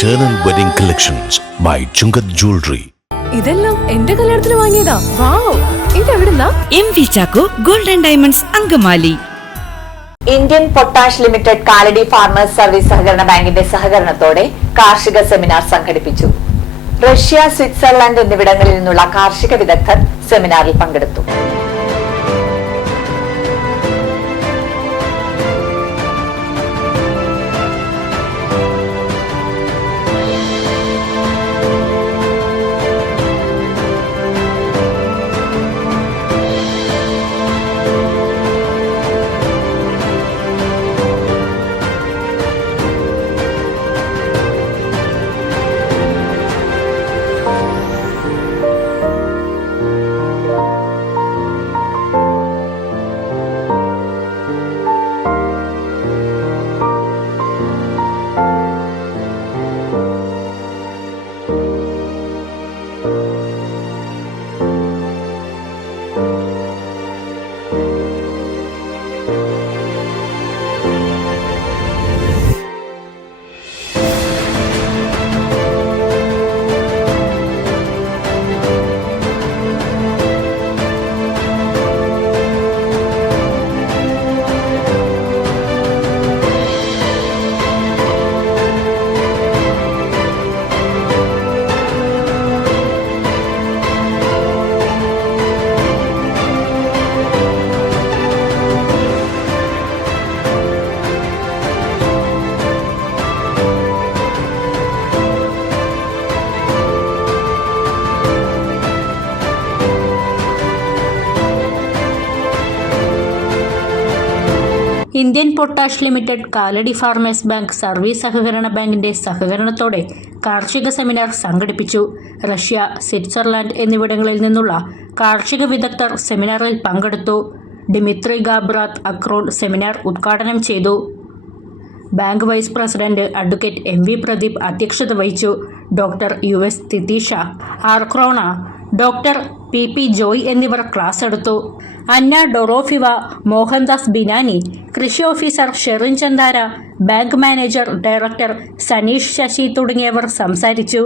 Eternal Wedding Collections by Chungat Jewelry. ഇതെല്ലാം എന്റെ കല്യാണത്തിന് വാങ്ങിയതാ. വാവ്, ഇതെവിടുന്നാ? MV Chacko Gold and Diamonds Angamaly. Indian potash limited Kalady farmers service സഹകരണ ബാങ്കിന്റെ സഹകരണത്തോടെ കാർഷിക സെമിനാർ സംഘടിപ്പിച്ചു. റഷ്യ, സ്വിറ്റ്സർലൻഡ് എന്നിവിടങ്ങളിൽ നിന്നുള്ള കാർഷിക വിദഗ്ധർ സെമിനാറിൽ പങ്കെടുത്തു. Indian potash limited Kalady farmers bank service സഹകരണ ബാങ്കിന്റെ സഹകരണത്തോടെ കാർഷിക സെമിനാർ സംഘടിപ്പിച്ചു. റഷ്യ, സ്വിറ്റ്സർലൻഡ് എന്നിവിടങ്ങളിൽ നിന്നുള്ള കാർഷിക വിദഗ്ധർ സെമിനാറിൽ പങ്കെടുത്തു. ഡിമിത്രി ഗാബ്രാത്ത് അക്രോൺ സെമിനാർ ഉദ്ഘാടനം ചെയ്തു. Bank vice president advocate MV Pradeep അധ്യക്ഷത വഹിച്ചു. ഡോക്ടർ US തിതീഷ, ആർക്രോണ, ഡോക്ടർ PP ജോയ് എന്നിവർ ക്ലാസ് എടുത്തു. അന്ന ഡൊറോഫിവ, മോഹൻദാസ് ബിനാനി, കൃഷി officer Sherin Chandara, bank manager director Saneesh Sasi തുടങ്ങിയവർ സംസാരിച്ചു.